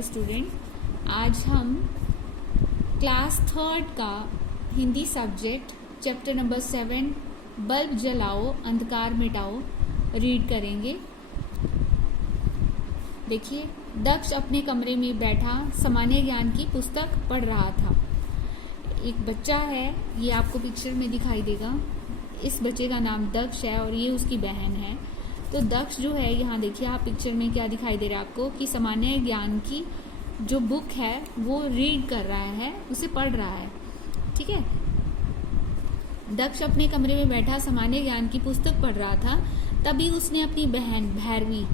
Dear student, आज हम class third का Hindi subject chapter number 7 bulb जलाओ अंधकार मिटाओ रीड करेंगे। देखिए, दक्ष अपने कमरे में बैठा सामान्य ज्ञान की पुस्तक पढ़ रहा था। एक बच्चा है, ये आपको पिक्चर में दिखाई देगा। इस बच्चे का नाम दक्ष है और ये उसकी बहन है। तो दक्ष जो है, यहाँ देखिए आप पिक्चर में क्या दिखाई दे रहा है आपको कि सामान्य ज्ञान की जो बुक है वो रीड कर रहा है, उसे पढ़ रहा है। ठीक है, दक्ष अपने कमरे में बैठा सामान्य ज्ञान की पुस्तक पढ़ रहा था। तभी उसने अपनी बहन भैरवी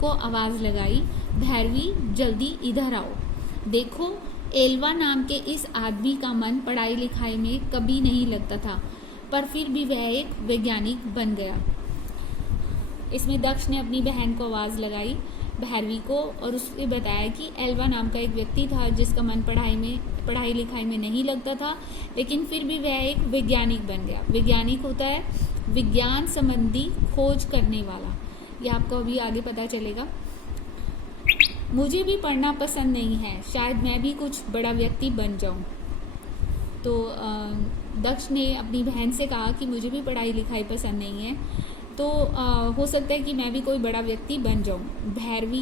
को आवाज लगाई, भैरवी जल्दी इधर आओ। देखो, एल्वा नाम के इस आदमी का मन पढ़ाई लिखाई में कभी नहीं लगता था, पर फिर भी वह एक वैज्ञानिक बन गया। इसमें दक्ष ने अपनी बहन को आवाज लगाई, भैरवी को, और उससे बताया कि एल्वा नाम का एक व्यक्ति था जिसका मन पढ़ाई लिखाई में नहीं लगता था, लेकिन फिर भी वह एक वैज्ञानिक बन गया। वैज्ञानिक होता है विज्ञान संबंधी खोज करने वाला। ये आपको अभी आगे पता चलेगा। मुझे भी पढ़ना पसंद नहीं है, शायद मैं भी कुछ बड़ा व्यक्ति बन जाऊं। तो दक्ष ने अपनी बहन से कहा कि मुझे भी पढ़ाई लिखाई पसंद नहीं है, तो हो सकता है कि मैं भी कोई बड़ा व्यक्ति बन जाऊं। भैरवी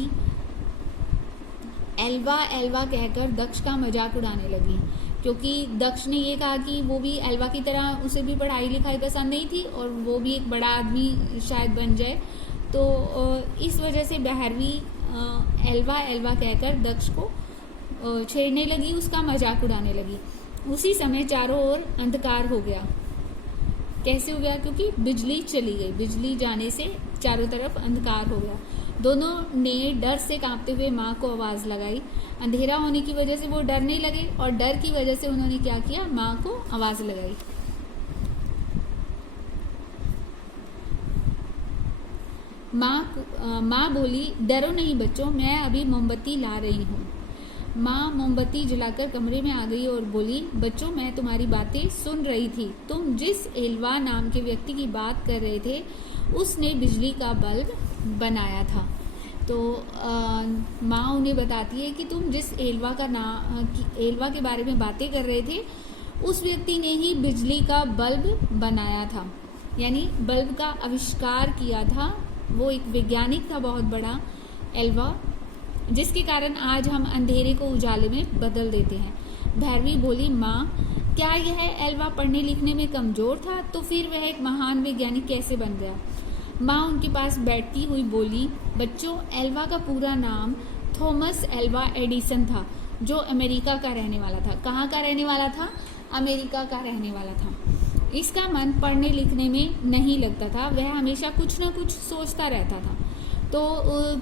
एल्वा एल्वा कहकर दक्ष का मजाक उड़ाने लगी, क्योंकि दक्ष ने ये कहा कि वो भी एल्वा की तरह, उसे भी पढ़ाई लिखाई पसंद नहीं थी और वो भी एक बड़ा आदमी शायद बन जाए। तो इस वजह से भैरवी एल्वा एल्वा कहकर दक्ष को छेड़ने लगी, उसका मजाक उड़ाने लगी। उसी समय चारों ओर अंधकार हो गया। कैसे हो गया? क्योंकि बिजली चली गई। बिजली जाने से चारों तरफ अंधकार हो गया। दोनों ने डर से कांपते हुए माँ को आवाज लगाई। अंधेरा होने की वजह से वो डरने लगे और डर की वजह से उन्होंने क्या किया? माँ को आवाज लगाई। माँ बोली, डरो नहीं बच्चों, मैं अभी मोमबत्ती ला रही हूँ। माँ मोमबत्ती जलाकर कमरे में आ गई और बोली, बच्चों मैं तुम्हारी बातें सुन रही थी। तुम जिस एल्वा नाम के व्यक्ति की बात कर रहे थे, उसने बिजली का बल्ब बनाया था। तो माँ उन्हें बताती है कि तुम जिस एल्वा के बारे में बातें कर रहे थे, उस व्यक्ति ने ही बिजली का बल्ब बनाया था, यानी बल्ब का आविष्कार किया था। वो एक वैज्ञानिक था बहुत बड़ा, एल्वा, जिसके कारण आज हम अंधेरे को उजाले में बदल देते हैं। भैरवी बोली, माँ क्या यह एल्वा पढ़ने लिखने में कमजोर था? तो फिर वह एक महान वैज्ञानिक कैसे बन गया? माँ उनके पास बैठती हुई बोली, बच्चों एल्वा का पूरा नाम थॉमस एल्वा एडिसन था, जो अमेरिका का रहने वाला था। कहाँ का रहने वाला था? अमेरिका का रहने वाला था। इसका मन पढ़ने लिखने में नहीं लगता था, वह हमेशा कुछ ना कुछ सोचता रहता था। तो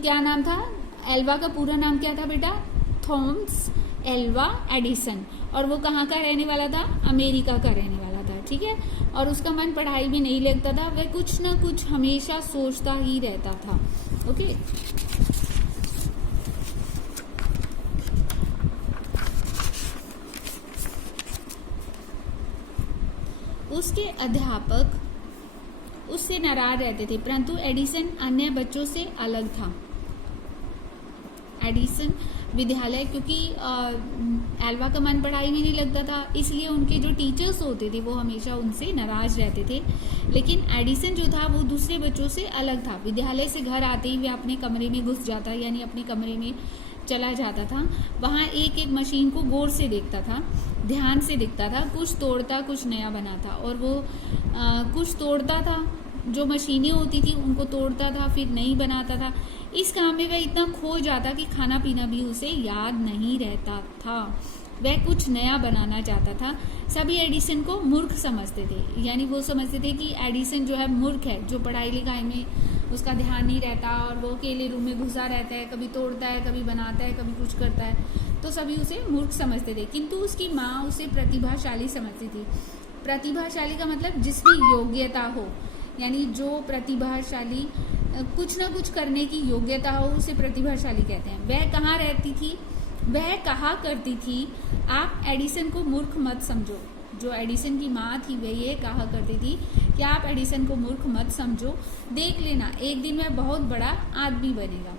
क्या नाम था? एल्वा का पूरा नाम क्या था बेटा? Thomas Alva Edison. और वो कहाँ का रहने वाला था? अमेरिका का रहने वाला था। ठीक है, और उसका मन पढ़ाई में नहीं लगता था, वह कुछ ना कुछ हमेशा सोचता ही रहता था। ओके, उसके अध्यापक उससे नाराज रहते थे, परंतु एडिसन अन्य बच्चों से अलग था। एडिसन विद्यालय, क्योंकि एल्वा का मन पढ़ाई में नहीं लगता था, इसलिए उनके जो टीचर्स होते थे वो हमेशा उनसे नाराज रहते थे। लेकिन एडिसन जो था वो दूसरे बच्चों से अलग था। विद्यालय से घर आते ही वे अपने कमरे में घुस जाता, यानी अपने कमरे में चला जाता था। वहाँ एक एक मशीन को गौर से देखता था, ध्यान से देखता था, कुछ तोड़ता कुछ नया बनाता। और वो कुछ तोड़ता था, जो मशीनें होती थी उनको तोड़ता था, फिर नई बनाता था। इस काम में वह इतना खो जाता कि खाना पीना भी उसे याद नहीं रहता था। वह कुछ नया बनाना चाहता था। सभी एडिसन को मूर्ख समझते थे, यानी वो समझते थे कि एडिसन जो है मूर्ख है, जो पढ़ाई लिखाई में उसका ध्यान नहीं रहता और वो अकेले रूम में घुसा रहता है, कभी तोड़ता है, कभी बनाता है, कभी कुछ करता है। तो सभी उसे मूर्ख समझते थे, किंतु उसकी माँ उसे प्रतिभाशाली समझती थी। प्रतिभाशाली का मतलब जिसमें योग्यता हो, यानी जो प्रतिभाशाली, कुछ ना कुछ करने की योग्यता हो, उसे प्रतिभाशाली कहते हैं। वह कहाँ रहती थी? वह कहा करती थी, आप एडिसन को मूर्ख मत समझो। जो एडिसन की माँ थी वह ये कहा करती थी कि आप एडिसन को मूर्ख मत समझो, देख लेना एक दिन वह बहुत बड़ा आदमी बनेगा।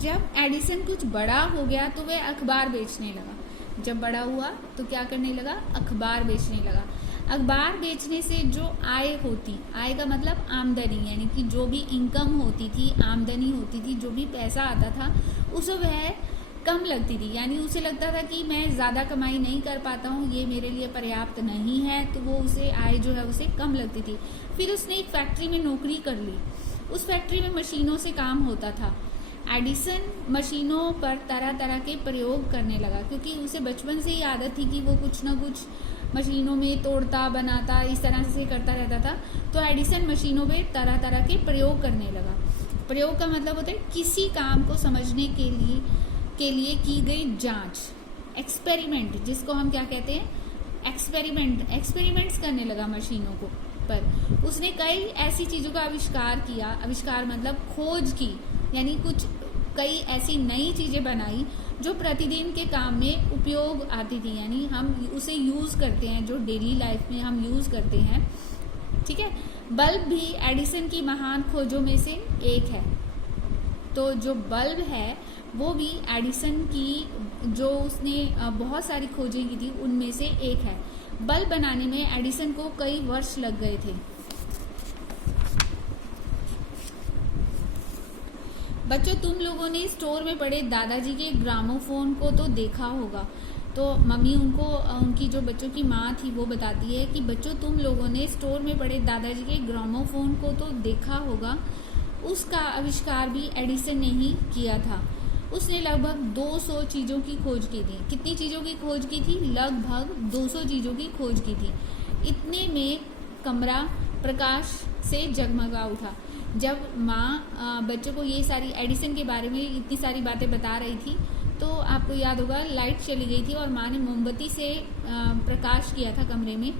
जब एडिसन कुछ बड़ा हो गया तो वह अखबार बेचने लगा। जब बड़ा हुआ तो क्या करने लगा? अखबार बेचने लगा। अखबार बेचने से जो आय होती, आय का मतलब आमदनी, यानी कि जो भी इनकम होती थी, आमदनी होती थी, जो भी पैसा आता था उसे वह कम लगती थी। यानी उसे लगता था कि मैं ज़्यादा कमाई नहीं कर पाता हूँ, ये मेरे लिए पर्याप्त नहीं है, तो वो उसे आय जो है उसे कम लगती थी। फिर उसने एक फैक्ट्री में नौकरी कर ली। उस फैक्ट्री में मशीनों से काम होता था। एडिसन मशीनों पर तरह तरह के प्रयोग करने लगा, क्योंकि उसे बचपन से ही आदत थी कि वो कुछ ना कुछ मशीनों में तोड़ता बनाता इस तरह से करता रहता था। तो एडिसन मशीनों पे तरह तरह के प्रयोग करने लगा। प्रयोग का मतलब होता है किसी काम को समझने के लिए की गई जांच, एक्सपेरिमेंट, जिसको हम क्या कहते हैं? एक्सपेरिमेंट्स करने लगा मशीनों को पर। उसने कई ऐसी चीज़ों का आविष्कार किया। आविष्कार मतलब खोज की, यानी कई ऐसी नई चीज़ें बनाई जो प्रतिदिन के काम में उपयोग आती थी, यानी हम उसे यूज़ करते हैं, जो डेली लाइफ में हम यूज़ करते हैं। ठीक है। बल्ब भी एडिसन की महान खोजों में से एक है। तो जो बल्ब है वो भी एडिसन की, जो उसने बहुत सारी खोजें की थी, उनमें से एक है। बल्ब बनाने में एडिसन को कई वर्ष लग गए थे। बच्चों, तुम लोगों ने स्टोर में पड़े दादाजी के ग्रामोफोन को तो देखा होगा। तो मम्मी उनकी जो बच्चों की माँ थी वो बताती है कि बच्चों, तुम लोगों ने स्टोर में पड़े दादाजी के ग्रामोफोन को तो देखा होगा। उसका आविष्कार भी एडिसन ने ही किया था। उसने लगभग 200 चीज़ों की खोज की थी। कितनी चीज़ों की खोज की थी? लगभग 200 चीज़ों की खोज की थी। इतने में कमरा प्रकाश से जगमगा उठा। जब माँ बच्चों को ये सारी एडिसन के बारे में इतनी सारी बातें बता रही थी, तो आपको याद होगा लाइट चली गई थी और माँ ने मोमबत्ती से प्रकाश किया था कमरे में।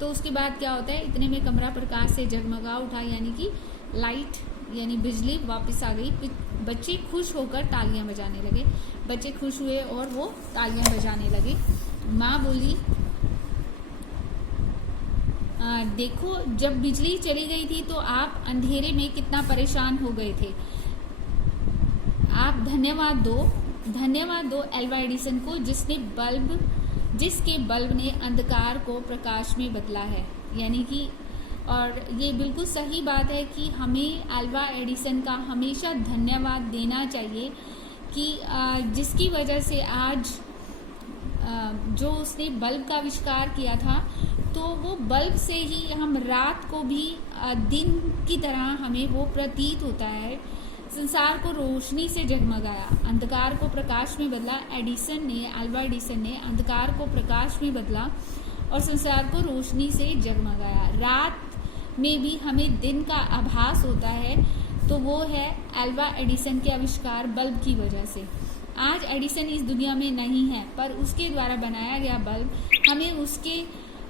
तो उसके बाद क्या होता है? इतने में कमरा प्रकाश से जगमगा उठा, यानी कि लाइट यानी बिजली वापस आ गई। बच्चे खुश होकर तालियां बजाने लगे। बच्चे खुश हुए और वो तालियां बजाने लगे। माँ बोली, देखो, जब बिजली चली गई थी तो आप अंधेरे में कितना परेशान हो गए थे। आप धन्यवाद दो एल्वा एडिसन को, जिसके बल्ब ने अंधकार को प्रकाश में बदला है। यानी कि, और ये बिल्कुल सही बात है कि हमें एल्वा एडिसन का हमेशा धन्यवाद देना चाहिए कि जिसकी वजह से आज जो उसने बल्ब का आविष्कार किया था, तो वो बल्ब से ही हम रात को भी दिन की तरह हमें वो प्रतीत होता है। संसार को रोशनी से जगमगाया, अंधकार को प्रकाश में बदला। एल्वा एडिसन ने अंधकार को प्रकाश में बदला और संसार को रोशनी से जगमगाया। रात में भी हमें दिन का आभास होता है, तो वो है एल्वा एडिसन के आविष्कार बल्ब की वजह से। आज एडिसन इस दुनिया में नहीं है, पर उसके द्वारा बनाया गया बल्ब हमें उसके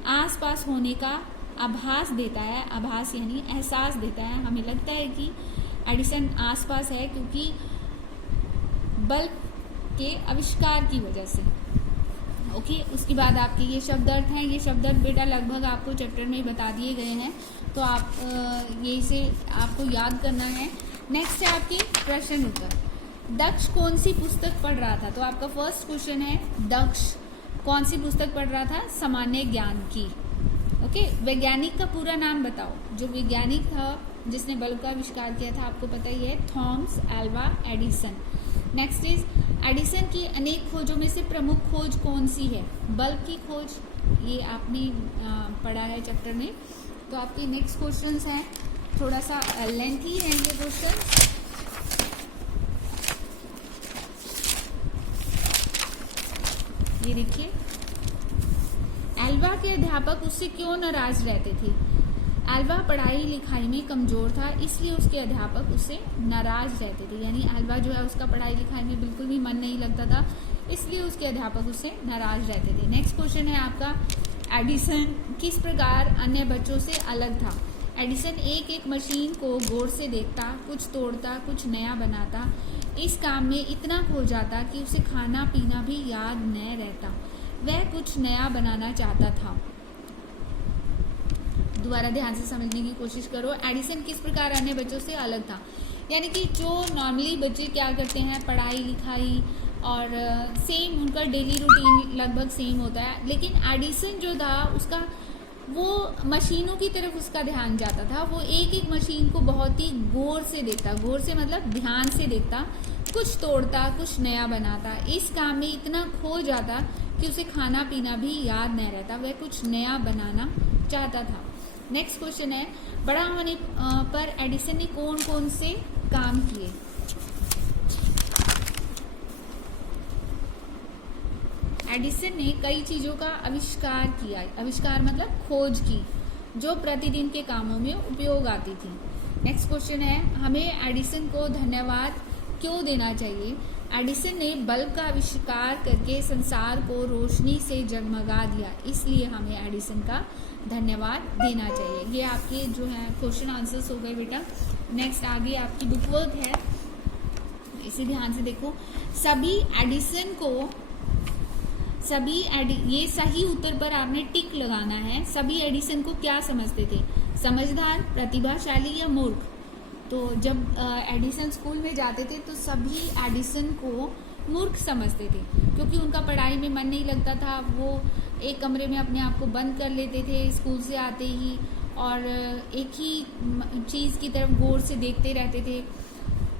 आसपास होने का आभास देता है। आभास यानी एहसास देता है। हमें लगता है कि एडिसन आसपास है, क्योंकि बल्ब के आविष्कार की वजह से। ओके, उसके बाद आपके ये शब्द अर्थ हैं। ये शब्द अर्थ बेटा लगभग आपको चैप्टर में बता दिए गए हैं, तो आप ये इसे आपको याद करना है। नेक्स्ट है आपके प्रश्न उत्तर। दक्ष कौन सी पुस्तक पढ़ रहा था? तो आपका फर्स्ट क्वेश्चन है, दक्ष कौन सी पुस्तक पढ़ रहा था? सामान्य ज्ञान की। ओके, वैज्ञानिक का पूरा नाम बताओ। जो वैज्ञानिक था जिसने बल्ब का आविष्कार किया था, आपको पता ही है, Thomas Alva Edison. Next is, Edison की अनेक खोजों में से प्रमुख खोज कौन सी है? बल्ब की खोज, ये आपने पढ़ा है चैप्टर में। तो आपके नेक्स्ट क्वेश्चंस हैं, थोड़ा सा लेंथी है ये क्वेश्चन। ये देखिए, एल्वा के अध्यापक उससे क्यों नाराज रहते थे? एल्वा पढ़ाई लिखाई में कमज़ोर था, इसलिए उसके अध्यापक उससे नाराज रहते थे। यानी एल्वा जो है उसका पढ़ाई लिखाई में बिल्कुल भी मन नहीं लगता था, इसलिए उसके अध्यापक उससे नाराज रहते थे। नेक्स्ट क्वेश्चन है आपका, एडिसन किस प्रकार अन्य बच्चों से अलग था? एडिसन एक एक मशीन को गौर से देखता, कुछ तोड़ता, कुछ नया बनाता। इस काम में इतना खो जाता कि उसे खाना पीना भी याद न रहता। वह कुछ नया बनाना चाहता था। दोबारा ध्यान से समझने की कोशिश करो। एडिसन किस प्रकार अन्य बच्चों से अलग था? यानी कि जो नॉर्मली बच्चे क्या करते हैं, पढ़ाई लिखाई और सेम उनका डेली रूटीन लगभग सेम होता है, लेकिन एडिसन जो था उसका वो मशीनों की तरफ उसका ध्यान जाता था। वो एक एक मशीन को बहुत ही गौर से देखता, गौर से मतलब ध्यान से देखता, कुछ तोड़ता, कुछ नया बनाता। इस काम में इतना खो जाता कि उसे खाना पीना भी याद नहीं रहता, वह कुछ नया बनाना चाहता था। नेक्स्ट क्वेश्चन है, बड़ा होने पर एडिसन ने कौन कौन से काम किए? एडिसन ने कई चीज़ों का आविष्कार किया। आविष्कार मतलब खोज की, जो प्रतिदिन के कामों में उपयोग आती थी। नेक्स्ट क्वेश्चन है, हमें एडिसन को धन्यवाद क्यों देना चाहिए? एडिसन ने बल्ब का आविष्कार करके संसार को रोशनी से जगमगा दिया, इसलिए हमें एडिसन का धन्यवाद देना चाहिए। ये आपके जो है क्वेश्चन आंसर्स हो गए बेटा। नेक्स्ट आगे आपकी बुक वर्क है, इसे ध्यान से देखो। ये सही उत्तर पर आपने टिक लगाना है। सभी एडिसन को क्या समझते थे? समझदार, प्रतिभाशाली या मूर्ख? तो जब एडिसन स्कूल में जाते थे तो सभी एडिसन को मूर्ख समझते थे, क्योंकि उनका पढ़ाई में मन नहीं लगता था। वो एक कमरे में अपने आप को बंद कर लेते थे स्कूल से आते ही, और एक ही चीज़ की तरफ गौर से देखते रहते थे।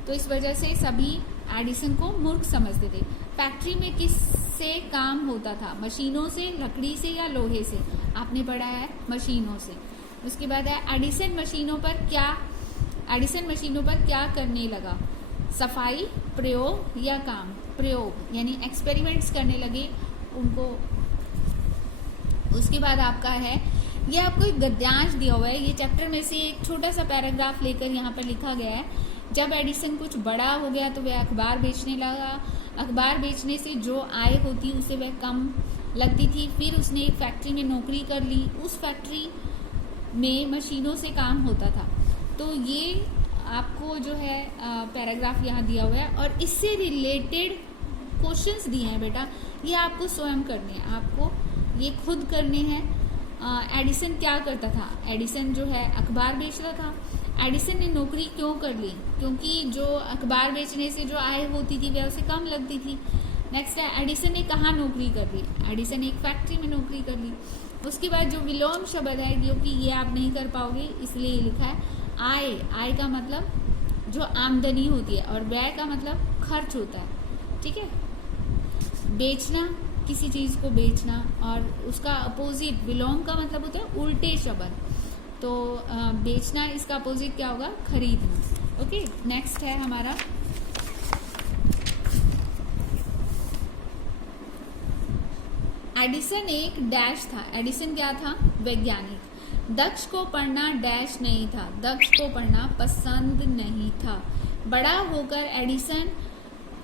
तो इस वजह से सभी एडिसन को मूर्ख समझते थे। फैक्ट्री में किससे काम होता था? मशीनों से, लकड़ी से या लोहे से? आपने पढ़ा है मशीनों से। उसके बाद है, एडिसन मशीनों पर क्या करने लगा? सफाई, प्रयोग या काम? प्रयोग यानी एक्सपेरिमेंट्स करने लगे उनको। उसके बाद आपका है, ये आपको एक गद्यांश दिया हुआ है, ये चैप्टर में से एक छोटा सा पैराग्राफ लेकर यहाँ पर लिखा गया है। जब एडिसन कुछ बड़ा हो गया तो वह अखबार बेचने लगा। अखबार बेचने से जो आय होती उसे वह कम लगती थी। फिर उसने एक फैक्ट्री में नौकरी कर ली। उस फैक्ट्री में मशीनों से काम होता था। तो ये आपको जो है पैराग्राफ यहाँ दिया हुआ है, और इससे रिलेटेड क्वेश्चंस दिए हैं बेटा। ये आपको स्वयं करने हैं, आपको ये खुद करने हैं। एडिसन क्या करता था? एडिसन जो है अखबार बेचता था। एडिसन ने नौकरी क्यों कर ली? क्योंकि जो अखबार बेचने से जो आय होती थी वह उसे कम लगती थी। नेक्स्ट है, एडिसन ने कहाँ नौकरी कर ली? एडिसन ने एक फैक्ट्री में नौकरी कर ली। उसके बाद जो विलोम शब्द है, क्योंकि ये आप नहीं कर पाओगे इसलिए ये लिखा है आय। आय का मतलब जो आमदनी होती है, और व्यय का मतलब खर्च होता है। ठीक है, बेचना, किसी चीज़ को बेचना, और उसका अपोजिट विलोम का मतलब होता है उल्टे शब्द। तो बेचना, इसका अपोजिट क्या होगा? खरीदना। ओके, नेक्स्ट है हमारा एडिसन एक डैश था। एडिसन क्या था? वैज्ञानिक। दक्ष को पढ़ना डैश नहीं था। दक्ष को पढ़ना पसंद नहीं था। बड़ा होकर एडिसन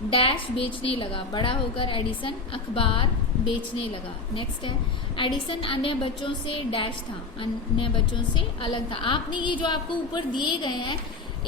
डैश बेचने लगा। बड़ा होकर एडिसन अखबार बेचने लगा। नेक्स्ट है, एडिसन अन्य बच्चों से डैश था। अन्य बच्चों से अलग था। आपने ये जो आपको ऊपर दिए गए हैं,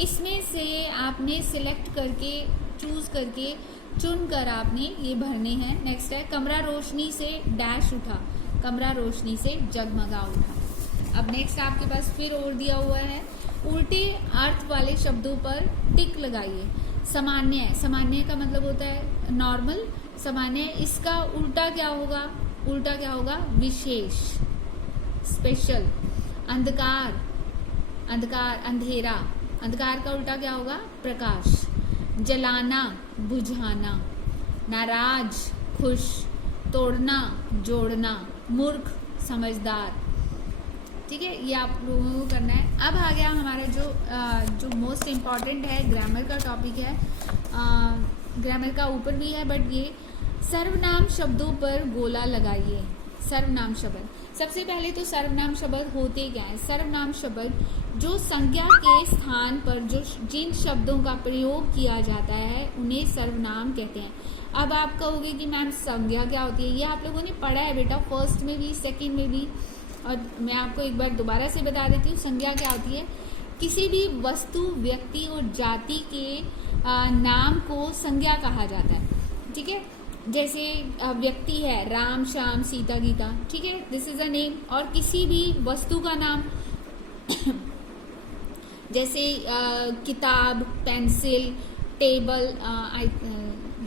इसमें से आपने सिलेक्ट करके, चूज करके, चुनकर आपने ये भरने हैं। नेक्स्ट है, कमरा रोशनी से डैश उठा। कमरा रोशनी से जगमगा उठा। अब नेक्स्ट आपके पास फिर और दिया हुआ है, उल्टे अर्थ वाले शब्दों पर टिक लगाइए। सामान्य, सामान्य का मतलब होता है नॉर्मल। सामान्य, इसका उल्टा क्या होगा? उल्टा क्या होगा? विशेष, स्पेशल। अंधकार, अंधकार, अंधेरा। अंधकार का उल्टा क्या होगा? प्रकाश। जलाना, बुझाना। नाराज, खुश। तोड़ना, जोड़ना। मूर्ख, समझदार। ठीक है, ये आप लोगों को करना है। अब आ गया हमारा जो मोस्ट इम्पॉर्टेंट है, ग्रामर का टॉपिक है। ग्रामर का ऊपर भी है, बट ये सर्वनाम शब्दों पर गोला लगाइए। सर्वनाम शब्द, सबसे पहले तो सर्वनाम शब्द होते क्या है? सर्वनाम शब्द जो संज्ञा के स्थान पर जिन शब्दों का प्रयोग किया जाता है उन्हें सर्वनाम कहते हैं। अब आप कहोगे कि मैम संज्ञा क्या होती है? ये आप लोगों ने पढ़ा है बेटा, फर्स्ट में भी, सेकंड में भी, और मैं आपको एक बार दोबारा से बता देती हूँ। संज्ञा क्या होती है? किसी भी वस्तु, व्यक्ति और जाति के नाम को संज्ञा कहा जाता है। ठीक है, जैसे व्यक्ति है राम, श्याम, सीता, गीता। ठीक है, दिस इज अ नेम। और किसी भी वस्तु का नाम जैसे किताब, पेंसिल, टेबल,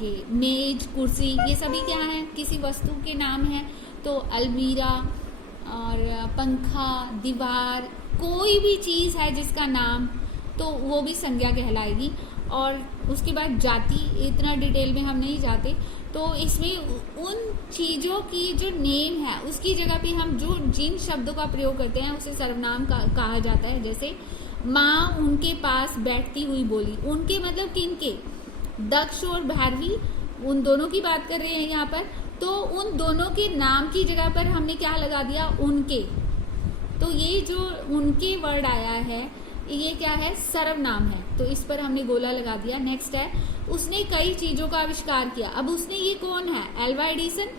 ये मेज, कुर्सी, ये सभी क्या है, किसी वस्तु के नाम है। तो अलमीरा और पंखा, दीवार, कोई भी चीज़ है जिसका नाम, तो वो भी संज्ञा कहलाएगी। और उसके बाद जाति, इतना डिटेल में हम नहीं जाते। तो इसमें उन चीज़ों की जो नेम है उसकी जगह पे हम जो जिन शब्दों का प्रयोग करते हैं उसे सर्वनाम कहा जाता है। जैसे माँ उनके पास बैठती हुई बोली, उनके मतलब किनके, दक्ष और भारवी, उन दोनों की बात कर रहे हैं यहाँ पर। तो उन दोनों के नाम की जगह पर हमने क्या लगा दिया, उनके। तो ये जो उनके वर्ड आया है ये क्या है, सर्वनाम है, तो इस पर हमने गोला लगा दिया। नेक्स्ट है, उसने कई चीज़ों का आविष्कार किया। अब उसने, ये कौन है, एल्वा एडिसन।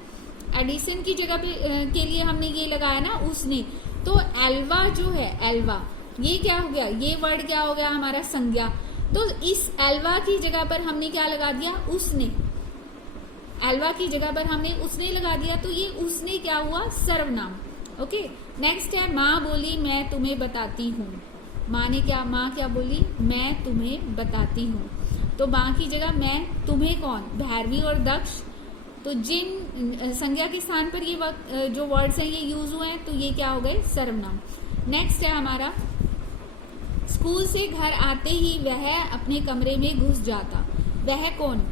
एडिसन की जगह पे के लिए हमने ये लगाया ना, उसने। तो एल्वा जो है, एल्वा, ये क्या हो गया, ये वर्ड क्या हो गया हमारा, संज्ञा। तो इस एल्वा की जगह पर हमने क्या लगा दिया, उसने। एल्वा की जगह पर हमने उसने लगा दिया, तो ये उसने क्या हुआ, सर्वनाम। ओके। नेक्स्ट है, माँ बोली मैं तुम्हें बताती हूँ। माँ ने क्या, माँ क्या बोली, मैं तुम्हें बताती हूँ। तो माँ की जगह मैं, तुम्हें कौन, भैरवी और दक्ष। तो जिन संज्ञा के स्थान पर ये जो वर्ड्स हैं ये यूज हुए हैं, तो ये क्या हो गए, सर्वनाम। नेक्स्ट है हमारा, स्कूल से घर आते ही वह अपने कमरे में घुस जाता। वह कौन,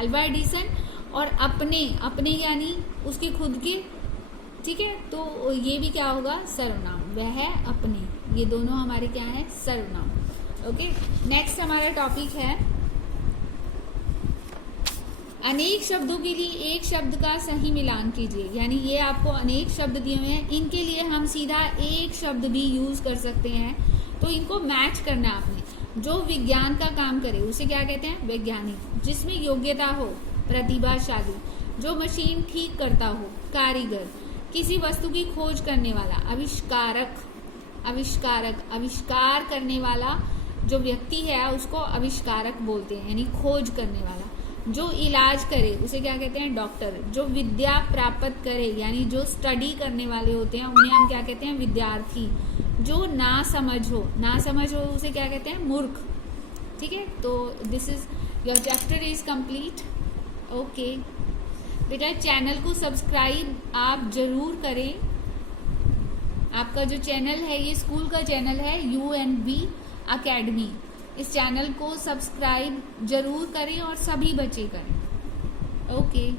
एल्वा एडिसन। और अपने यानी उसके खुद के, ठीक है। तो ये भी क्या होगा, सर्वनाम। वह अपने, ये दोनों हमारे क्या है, सर्वनाम। ओके। नेक्स्ट हमारा टॉपिक है, अनेक शब्दों के लिए एक शब्द का सही मिलान कीजिए। यानी ये आपको अनेक शब्द दिए हुए हैं, इनके लिए हम सीधा एक शब्द भी यूज कर सकते हैं। तो इनको मैच करना है आपने। जो विज्ञान का काम करे उसे क्या कहते हैं, वैज्ञानिक। जिसमें योग्यता हो, प्रतिभाशाली। जो मशीन ठीक करता हो, कारीगर। किसी वस्तु की खोज करने वाला, आविष्कारक। आविष्कार करने वाला जो व्यक्ति है उसको आविष्कारक बोलते हैं, यानी खोज करने वाला। जो इलाज करे उसे क्या कहते हैं, डॉक्टर। जो विद्या प्राप्त करे, यानी जो स्टडी करने वाले होते हैं उन्हें हम क्या कहते हैं, विद्यार्थी। जो ना समझ हो उसे क्या कहते हैं, मूर्ख। ठीक है। तो this is your chapter is complete. Okay बेटा, चैनल को सब्सक्राइब आप जरूर करें। आपका जो चैनल है ये स्कूल का चैनल है, UNB अकेडमी। इस चैनल को सब्सक्राइब जरूर करें और सभी बच्चे करें। ओके।